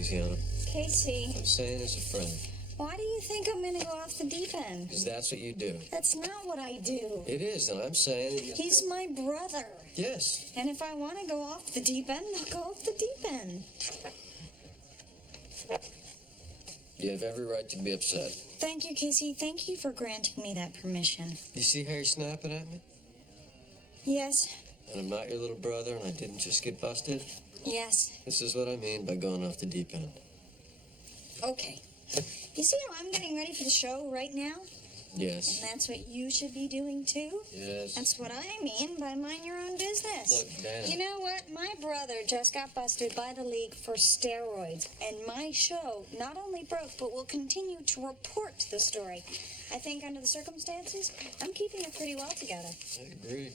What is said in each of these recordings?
easy on him. Casey, I'm saying as a friend. why do you think I'm gonna go off the deep end? Because that's what you do. That's not what I do. It is, and I'm saying that He's my brother. Yes. And if I want to go off the deep end, I'll go off the deep end. You have every right to be upset. Thank you, Casey. Thank you for granting me that permission. You see how you're snapping at me? Yes. And I'm not your little brother, and I didn't just get busted? Yes. This is what I mean by going off the deep end. Okay. You see how I'm getting ready for the show right now? Yes. And that's what you should be doing, too? Yes. That's what I mean by mind your own business. Look, Dana. You know what? My brother just got busted by the league for steroids, and my show not only broke, but will continue to report the story. I think under the circumstances, I'm keeping it pretty well together. I agree.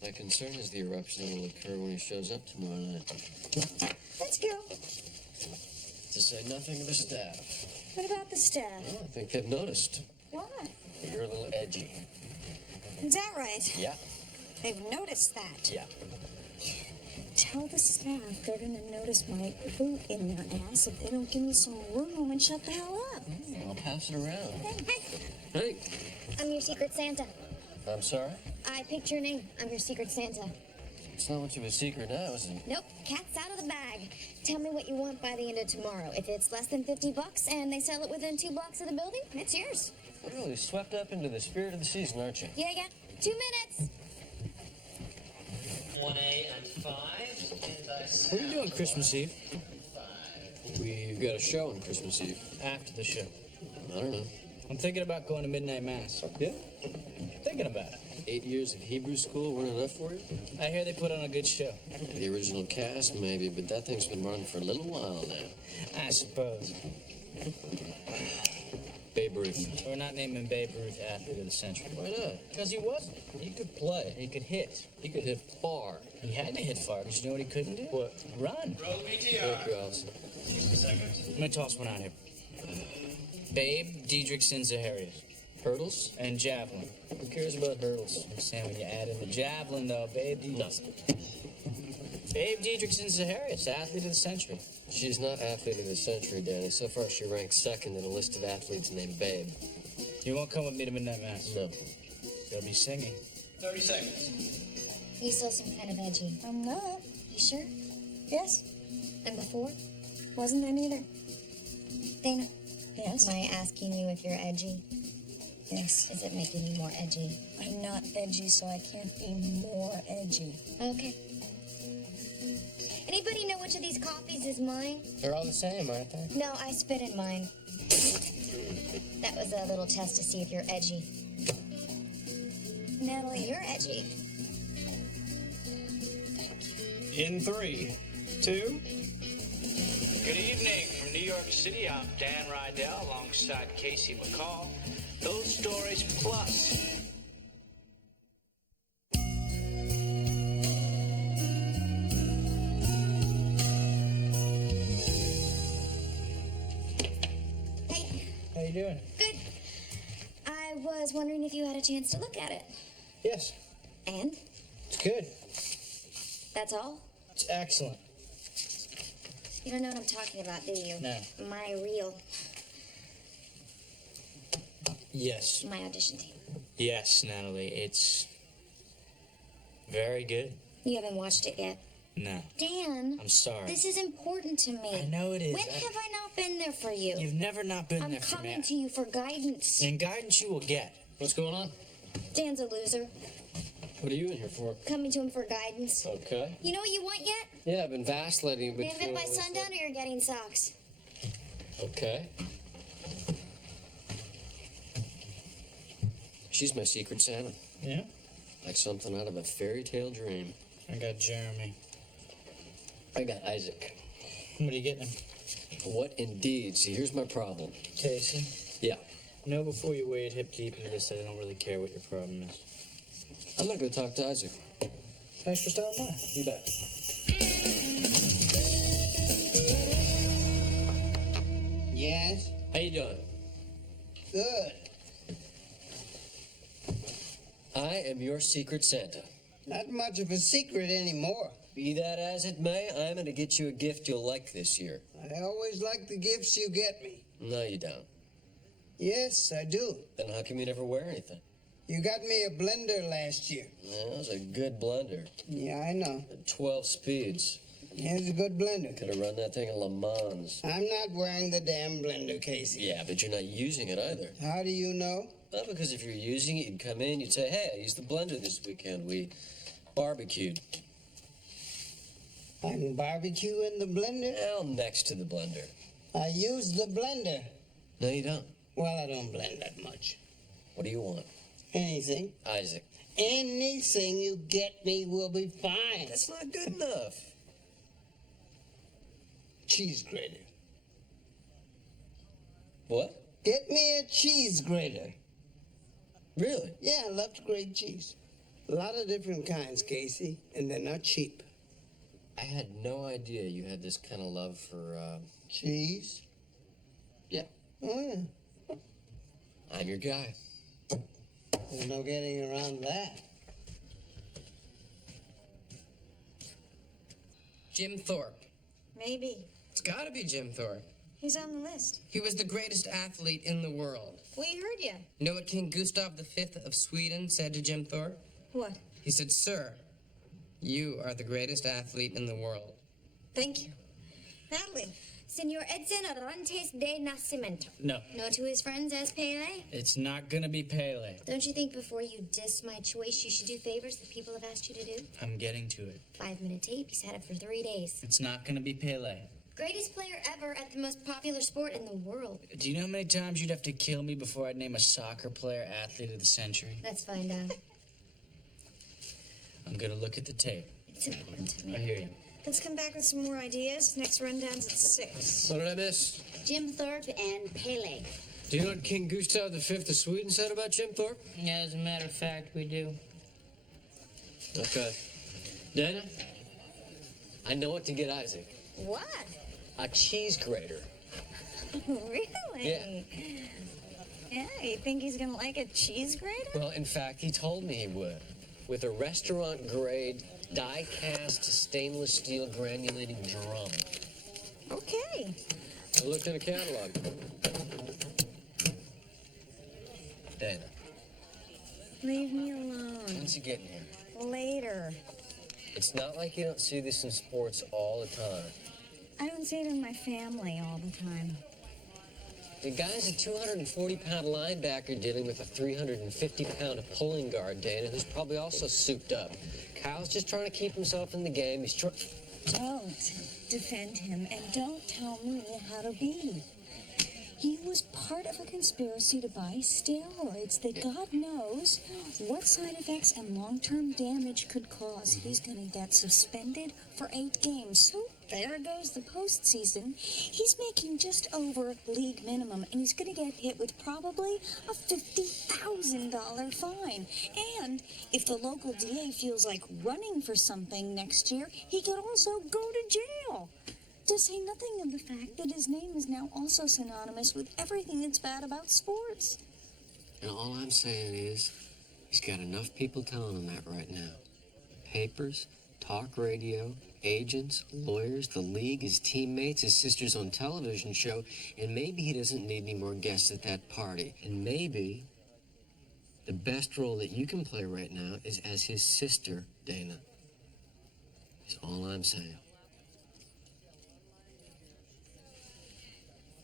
My concern is the eruption that will occur when he shows up tomorrow night. Let's go. To say nothing of the staff. What about the staff? Well, I think they've noticed. Why? You're a little edgy. Is that right? Yeah. They've noticed that. Yeah. Tell the staff they're gonna notice my boot in their ass if they don't give me some room and shut the hell up. I'll pass it around. Hey. I'm your secret Santa. I'm sorry? I picked your name. I'm your secret Santa. It's not much of a secret now, is it? Nope, cat's out of the bag. Tell me what you want by the end of tomorrow. If it's less than $50 and they sell it within 2 blocks of the building, it's yours. You're really swept up into the spirit of the season, aren't you? Yeah. 2 minutes. 1A and 5. What are you doing Christmas Eve? We've got a show on Christmas Eve. After the show. I don't know. I'm thinking about going to midnight mass. Yeah? Thinking about it. 8 years of Hebrew school weren't enough for you? I hear they put on a good show. The original cast, maybe, but that thing's been running for a little while now. I suppose. Babe Ruth. We're not naming Babe Ruth athlete of the century. Why not? Because he wasn't. He could play. He could hit. He could hit far. He had to hit far. Did you know what he couldn't do? What? Run. Roll Thank BTR. you, Allison. 60 seconds. Let me toss one out here. Babe Diedrichson Zaharias. Hurdles? And javelin. Who cares about hurdles? I'm saying when you add in the javelin, though, Babe Diedrichson. Babe Diedrichson Zaharias, athlete of the century. She's not athlete of the century, Danny. So far, she ranks second in a list of athletes named Babe. You won't come with me to midnight mass. No. They'll be singing. 30 seconds. You still seem kind of edgy. I'm not. You sure? Yes. And before? Wasn't then either. Dana, Yes. am I asking you if you're edgy? Yes. Is it making you more edgy? I'm not edgy, so I can't be more edgy. Okay. Anybody know which of these copies is mine? They're all the same, aren't they? No, I spit in mine. That was a little test to see if you're edgy. Natalie, you're edgy. In 3, 2. Good evening from New York City. I'm Dan Rydell alongside Casey McCall. Those stories plus. Hey, How you doing? good. I was wondering if you had a chance to look at it. Yes. And? It's good. That's all? It's excellent. You don't know what I'm talking about, do you? No. My reel, Yes. my audition tape. Yes, Natalie. It's very good. You haven't watched it yet. No. Dan, I'm sorry. this is important to me. I know it is. When have I not been there for you? You've never not been I'm there for coming me. to you for guidance. And guidance you will get. What's going on? Dan's a loser. What are you in here for? Coming to him for guidance. Okay. You know what you want yet? Yeah, I've been vacillating between... Bandit by all this sundown or you're getting socks? Okay. She's my secret Santa. Yeah? Like something out of a fairy tale dream. I got Jeremy. I got Isaac. What are you getting him? What indeed? See, here's my problem. Casey, Yeah. know before you wade hip deep into this that I don't really care what your problem is. I'm not going to talk to Isaac. Thanks for stopping by. You bet. Yes. How you doing? Good. I am your secret Santa. Not much of a secret anymore. Be that as it may, I'm going to get you a gift you'll like this year. I always like the gifts you get me. No, you don't. Yes, I do. Then how come you never wear anything? You got me a blender last year. Yeah, that was a good blender. Yeah, I know. 12 speeds. Yeah, it's a good blender. Could have run that thing in Le Mans. I'm not wearing the damn blender, Casey. Yeah, but you're not using it either. How do you know? Not because if you're using it, you'd come in, you'd say, hey, I used the blender this weekend. We barbecued. I'm barbecuing the blender. Well, next to the blender. I use the blender. No, you don't. Well, I don't blend that much. What do you want? Anything. Isaac. Anything you get me will be fine. That's not good enough. Cheese grater. What? Get me a cheese grater. Really? Yeah, I love to grate cheese. A lot of different kinds, Casey, and they're not cheap. I had no idea you had this kind of love for, Cheese? yeah. Oh, yeah. I'm your guy. There's no getting around that. Jim Thorpe. Maybe. It's gotta be Jim Thorpe. He's on the list. He was the greatest athlete in the world. We heard you. You know what King Gustav V of Sweden said to Jim Thorpe? What? He said, "Sir, you are the greatest athlete in the world." Thank you. Natalie. Senor Edson Arantes de Nascimento. No, Known to his friends as Pele? it's not gonna be Pele. Don't you think before you diss my choice, you should do favors that people have asked you to do? I'm getting to it. 5-minute tape, he's had it for 3 days. It's not gonna be Pele. Greatest player ever at the most popular sport in the world. Do you know how many times you'd have to kill me before I'd name a soccer player athlete of the century? Let's find out. I'm gonna look at the tape. It's important to I me. hear you. Let's come back with some more ideas. Next rundown's at 6. What did I miss? Jim Thorpe and Pele. Do you know what King Gustav V of Sweden said about Jim Thorpe? As a matter of fact, we do. Okay. Dana? I know what to get Isaac. What? A cheese grater. Really? Yeah. Yeah, you think he's gonna like a cheese grater? Well, in fact, he told me he would. With a restaurant-grade, die-cast stainless steel granulating drum. Okay. I looked in a catalog. Dana, Leave me alone. when's he getting here? Later. It's not like you don't see this in sports all the time. I don't see it in my family all the time. The guy's a 240-pound linebacker dealing with a 350-pound pulling guard, Dana, who's probably also souped up. Kyle's just trying to keep himself in the game. He's trying... Don't defend him and don't tell me how to be. He was part of a conspiracy to buy steroids that God knows what side effects and long-term damage could cause. He's going to get suspended for 8 games. So there goes the postseason. He's making just over league minimum, and he's going to get hit with probably a $50,000 fine. And if the local DA feels like running for something next year, he could also go to jail. To say nothing of the fact that his name is now also synonymous with everything that's bad about sports. And all I'm saying is, he's got enough people telling him that right now. Papers, talk radio, agents, lawyers, the league, his teammates, his sister's own television show, and maybe he doesn't need any more guests at that party. And maybe the best role that you can play right now is as his sister, Dana. That's all I'm saying.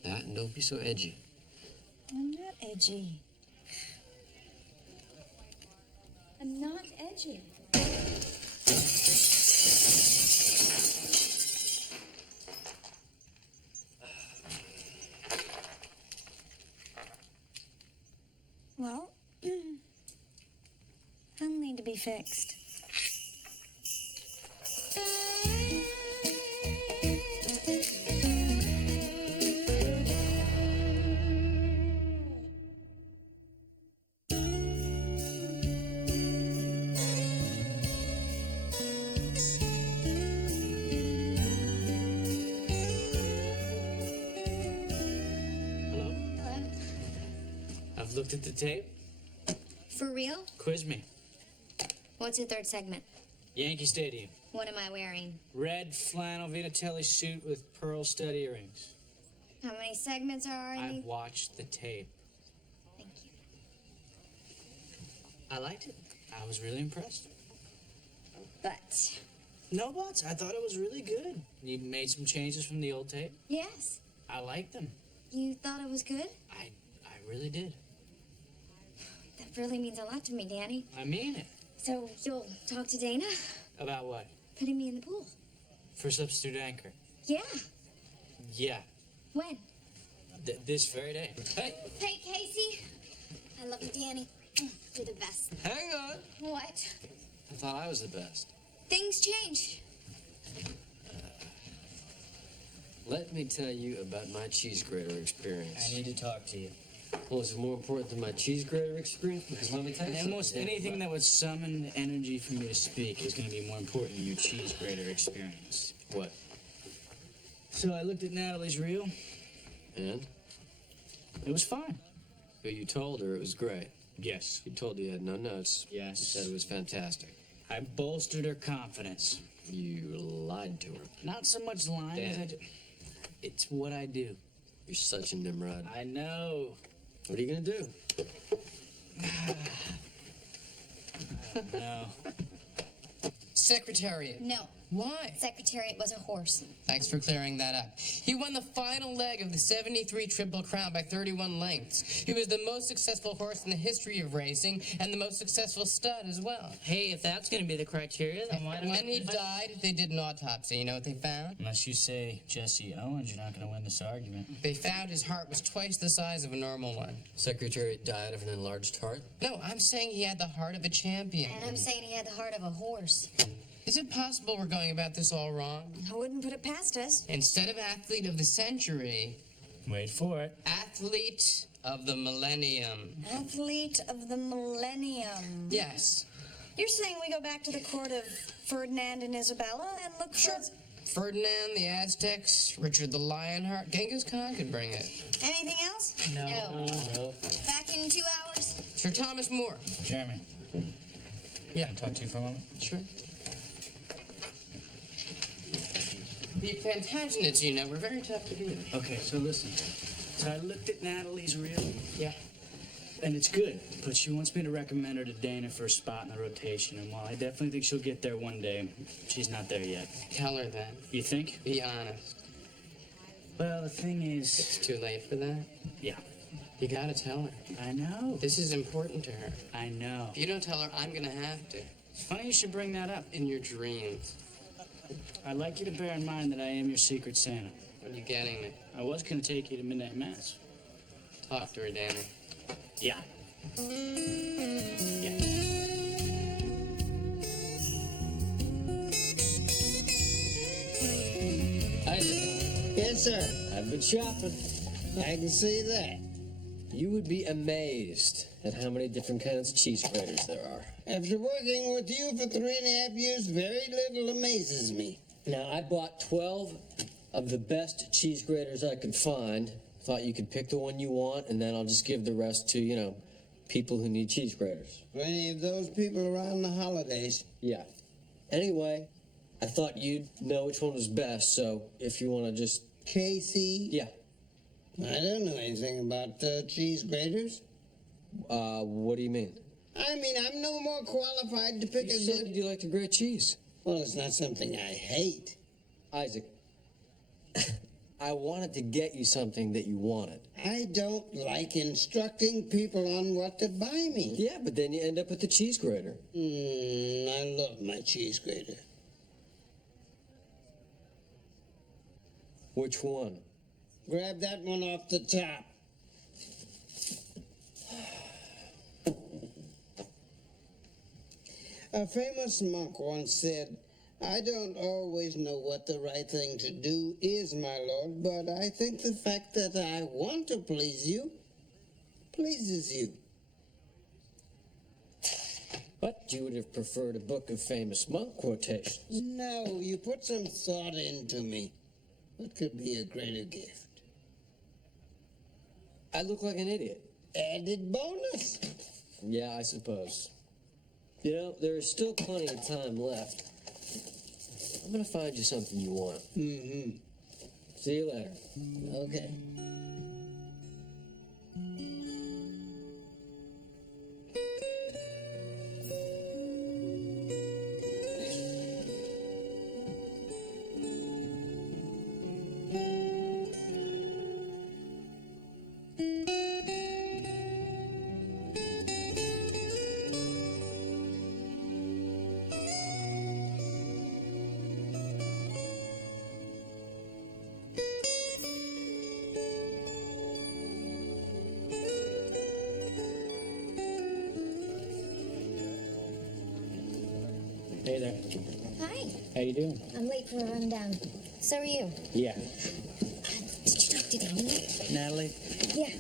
That, and don't be so edgy. I'm not edgy. I'm not edgy. Well, I'll need to be fixed. Hello? I've looked at the tape. For real? Quiz me. What's your third segment? Yankee Stadium. What am I wearing? Red flannel Vinatelli suit with pearl stud earrings. How many segments are in I've it? watched the tape. Thank you. I liked it. I was really impressed. But, No buts. I thought it was really good. You made some changes from the old tape. yes, I liked them. you thought it was good? I really did. That really means a lot to me, Danny. I mean it. So you'll talk to Dana? About what? Putting me in the pool? For substitute anchor. Yeah. Yeah. When? This very day. Hey, Hey, Casey. I love you, Danny. You're the best. Hang on. What? I thought I was the best. Things change. Let me tell you about my cheese grater experience. I need to talk to you. Well, is it more important than my cheese grater experience? Because let me tell you something. Almost anything that would summon energy for me to speak is going to be more important than your cheese grater experience. What? So I looked at Natalie's reel. And? It was fine. But you told her it was great. Yes. You told her you had no notes. Yes. You said it was fantastic. I bolstered her confidence. You lied to her. Not so much lying as Dan. it's what I do. You're such a Nimrod. I know. What are you gonna do? No. Secretariat. No. Why? Secretariat was a horse. Thanks for clearing that up. He won the final leg of the 73 Triple Crown by 31 lengths. He was the most successful horse in the history of racing and the most successful stud as well. Hey, if that's going to be the criteria, then why And when he died, they did an autopsy. You know what they found? Unless you say Jesse Owens, you're not going to win this argument. They found his heart was twice the size of a normal one. Secretary died of an enlarged heart? No, I'm saying he had the heart of a champion. And I'm saying he had the heart of a horse. Is it possible we're going about this all wrong? I wouldn't put it past us. Instead of athlete of the century, Wait for it. athlete of the millennium. Athlete of the millennium. Yes. You're saying we go back to the court of Ferdinand and Isabella and look for Ferdinand, the Aztecs, Richard the Lionheart, Genghis Khan could bring it. anything else? No. Back in 2 hours? Sir Thomas More. Jeremy. Yeah. Can I talk to you for a moment? Sure. The Plantagenets, you know, were very tough to beat. Okay, so listen. So I looked at Natalie's reel, Yeah. and it's good, but she wants me to recommend her to Dana for a spot in the rotation, and while I definitely think she'll get there one day, she's not there yet. Tell her then. You think? Be honest. Well, the thing is... It's too late for that. Yeah, You gotta tell her. I know. This is important to her. I know. If you don't tell her, I'm gonna have to. It's funny you should bring that up. In your dreams. I'd like you to bear in mind that I am your secret Santa. When you getting me. I was going to take you to midnight mass. Talk to her, Danny. Yeah. Yeah. Yes, sir. I've been shopping. I can see that. You would be amazed at how many different kinds of cheese graters there are. After working with you for 3.5 years, very little amazes me. Now, I bought 12 of the best cheese graters I could find. Thought you could pick the one you want, and then I'll just give the rest to, you know, people who need cheese graters. For any of those people around the holidays. Yeah. Anyway, I thought you'd know which one was best, so if you want to just... Casey? Yeah. I don't know anything about cheese graters. What do you mean? I mean, I'm no more qualified to pick You a said good... you like to grate cheese. Well, it's not something I hate. Isaac, I wanted to get you something that you wanted. I don't like instructing people on what to buy me. Yeah, but then you end up with the cheese grater. I love my cheese grater. Which one? Grab that one off the top. A famous monk once said, I don't always know what the right thing to do is, my lord, but I think the fact that I want to please you pleases you. But you would have preferred a book of famous monk quotations. No, you put some thought into me. What could be a greater gift? I look like an idiot. Added bonus. Yeah, I suppose. You know, there is still plenty of time left. I'm gonna find you something you want. Mm-hmm. See you later. Okay. Hey there. Hi. How you doing? I'm late for a rundown. So are you. Yeah. Did you talk to Danny? Natalie, Yeah.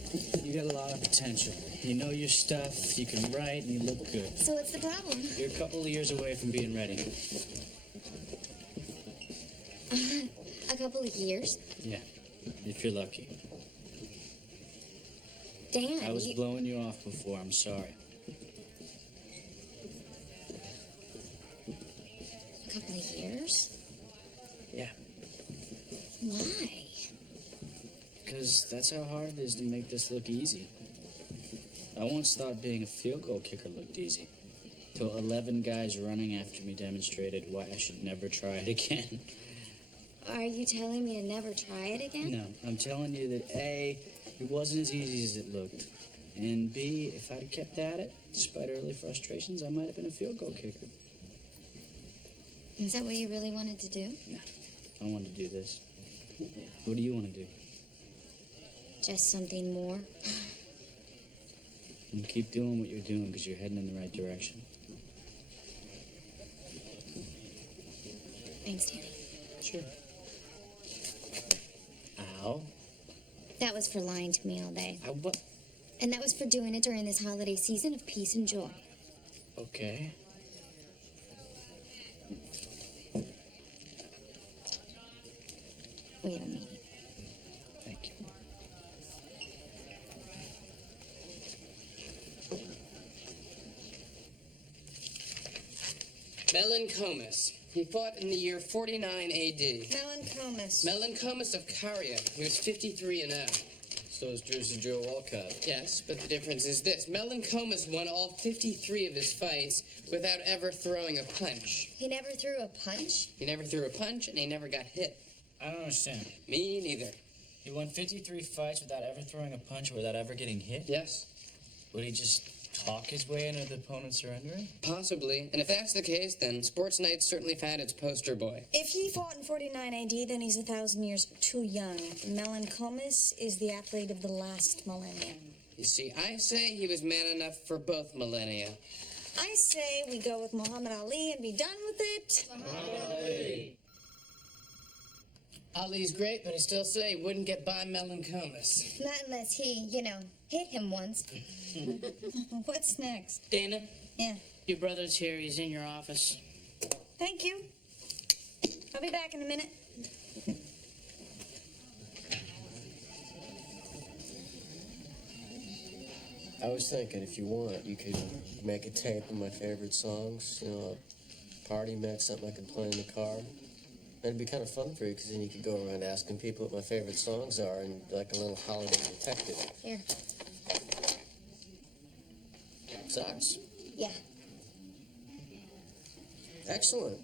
you got a lot of potential. You know your stuff, you can write, and you look good. So what's the problem? You're a couple of years away from being ready. A couple of years. Yeah, if you're lucky. Dan, I was blowing you off before, I'm sorry. A couple of years? Yeah. Why? Because that's how hard it is to make this look easy. I once thought being a field goal kicker looked easy. Till 11 guys running after me demonstrated why I should never try it again. Are you telling me to never try it again? No, I'm telling you that A, it wasn't as easy as it looked. And B, if I'd have kept at it, despite early frustrations, I might have been a field goal kicker. Is that what you really wanted to do? No, I wanted to do this. What do you want to do? Just something more? And keep doing what you're doing because you're heading in the right direction. Thanks, Danny. Sure. Ow. That was for lying to me all day. What? And that was for doing it during this holiday season of peace and joy. Okay. We have a meeting. Thank you. Melancomus. He fought in the year 49 AD. Melancomus. Melancomus of Caria. He was 53 and 0. So is Jersey Joe Walcott. Yes, but the difference is this. Melancomus won all 53 of his fights without ever throwing a punch. He never threw a punch? He never threw a punch, and he never got hit. I don't understand. Me neither. He won 53 fights without ever throwing a punch or without ever getting hit? Yes, Would he just talk his way into the opponent surrendering? possibly. And if that's the case, then Sports Night certainly found its poster boy. If he fought in 49 AD, then he's 1,000 years too young. Melancomus is the athlete of the last millennium. You see, I say he was man enough for both millennia. I say we go with Muhammad Ali and be done with it. Ali's great, but I still say he wouldn't get by Melancomus. Not unless he, hit him once. What's next? Dana, Yeah. your brother's here. He's in your office. Thank you. I'll be back in a minute. I was thinking, if you want, you could make a tape of my favorite songs. You know, a party mix, something I could play in the car. That'd be kind of fun for you, because then you could go around asking people what my favorite songs are, and like a little holiday detective. Here. Sucks. Yeah. Excellent.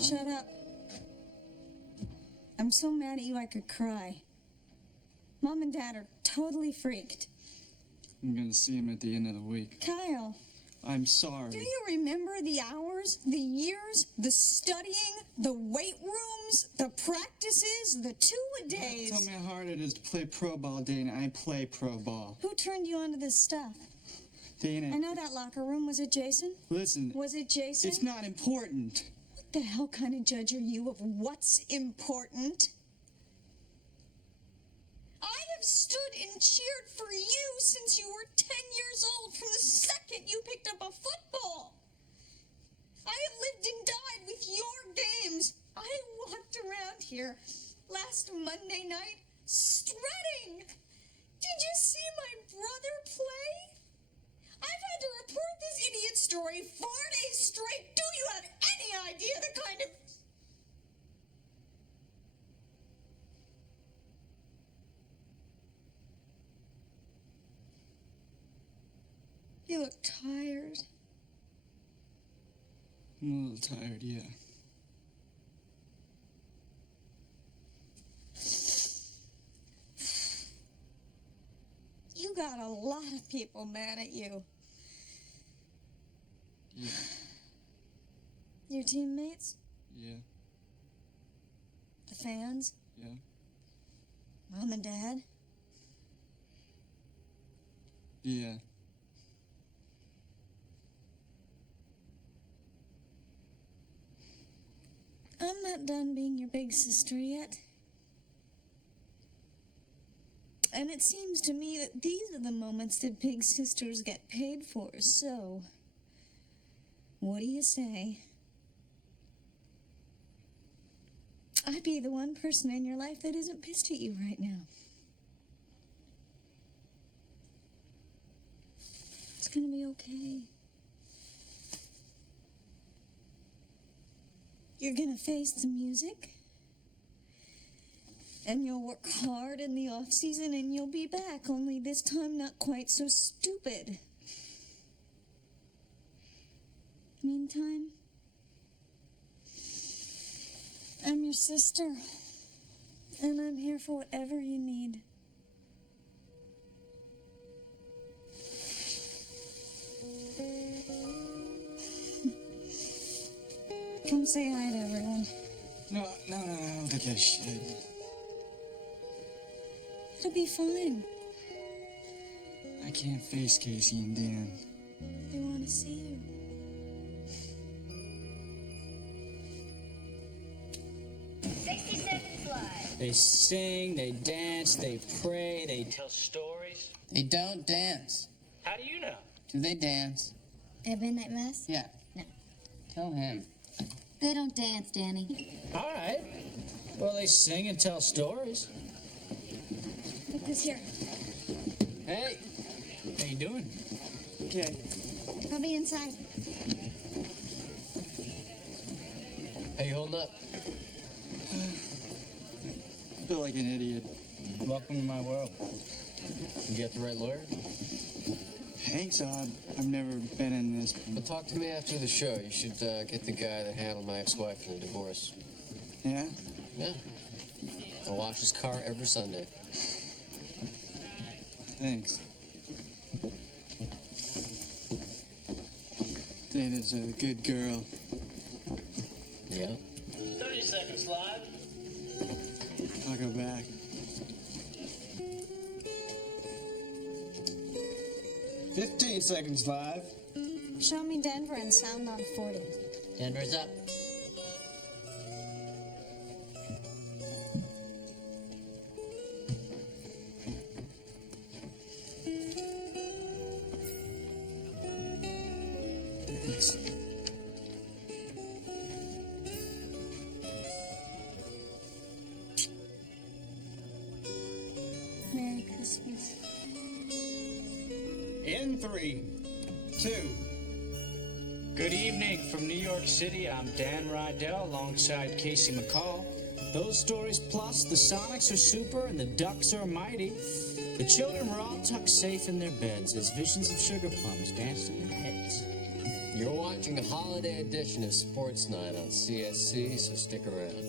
Shut up. I'm so mad at you I could cry. Mom and Dad are totally freaked. I'm gonna see him at the end of the week. Kyle, I'm sorry. do you remember the hours, the years, the studying, the weight rooms, the practices, the two-a-days? Tell me how hard it is to play pro ball, Dana. I play pro ball. Who turned you onto this stuff? Dana, I know that locker room. Was it Jason? listen. Was it Jason? It's not important. What the hell kind of judge are you of what's important? I stood and cheered for you since you were 10 years old, from the second you picked up a football. I have lived and died with your games. I walked around here last Monday night strutting. Did you see my brother play? I've had to report this idiot story 4 days straight. Do you have any idea the kind of... You look tired. I'm a little tired, yeah. You got a lot of people mad at you. Yeah. Your teammates? Yeah. The fans? Yeah. Mom and Dad? Yeah. I'm not done being your big sister yet. And it seems to me that these are the moments that big sisters get paid for. So, what do you say? I'd be the one person in your life that isn't pissed at you right now. It's gonna be okay. You're gonna face the music. And you'll work hard in the off-season and you'll be back, only this time not quite so stupid. Meantime, I'm your sister, and I'm here for whatever you need. Come say hi to everyone. No, I don't think I should. It'll be fine. I can't face Casey and Dan. They want to see you. They sing, they dance, they pray, they tell stories. They don't dance. How do you know? Do they dance? At midnight mass? Yeah. No. Tell him. They don't dance, Danny. All right. Well, they sing and tell stories. Put this here. Hey, How you doing? Okay. I'll be inside. How you holding up? I feel like an idiot. Welcome to my world. You got the right lawyer? Hank's odd. I've never been in this. Well, talk to me after the show. You should get the guy that handled my ex-wife in the divorce. Yeah? Yeah. I wash his car every Sunday. Thanks. Dana's a good girl. Yeah. 30 seconds live. I'll go back. "15 seconds live." Show me Denver and sound on 40. Denver's up. Merry Christmas. In 3, 2. Good evening from New York City. I'm Dan Rydell alongside Casey McCall. Those stories plus the Sonics are super and the Ducks are mighty. The children were all tucked safe in their beds as visions of sugar plums danced in their heads. You're watching the holiday edition of Sports Night on CSC, so stick around.